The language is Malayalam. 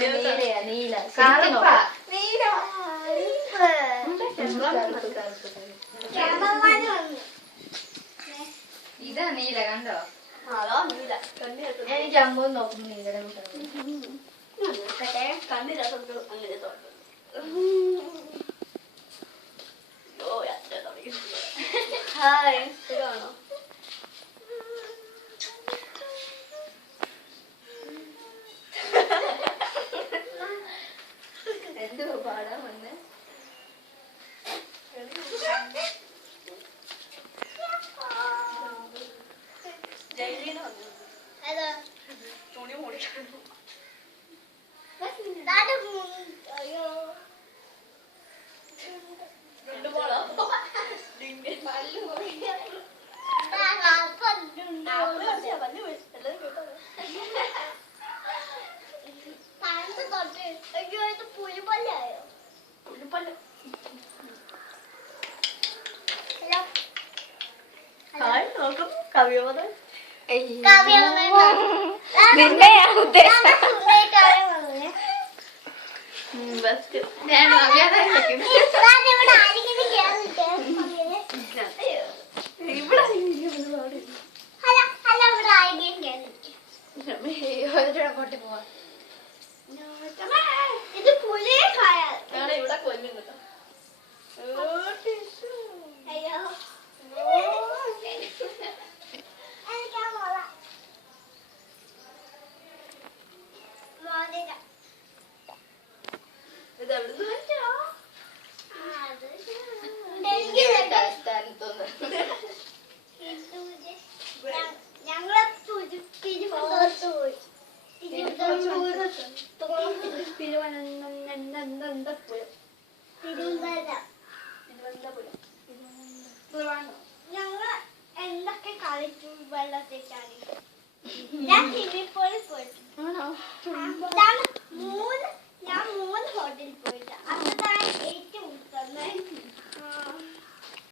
നീല ഇതാ നീല കണ്ടോ? എനിക്ക് അമ്പത് നോക്കുന്നു നീല കണ്ണില്ല അങ്ങനെ തോന്നുന്നു. ഹായ് സുഖമാണോ? എന്തുവാ പാടാൻ വന്നേ? തുണി മുറിക്കണം. കവിയോട് നിന്നെയാ ഉദ്ദേശം. ബെസ്റ്റ്. ഞാൻ നവ്യാതെ വിളിക്കും. ഇവിടെ അങ്ങോട്ട് പോവാ. ഇത് പുലിയെ കായാ ഇവിടെ കൊല്ലും കേട്ടോ. അയ്യോ ഇത് എവിടുന്ന് വെച്ചോ? ഞങ്ങളെ ഞങ്ങള് എന്തൊക്കെ കളിച്ചു വെള്ളത്തിട്ടാണ്. ഞാൻ തിരുപ്പോളി പോയിട്ടു.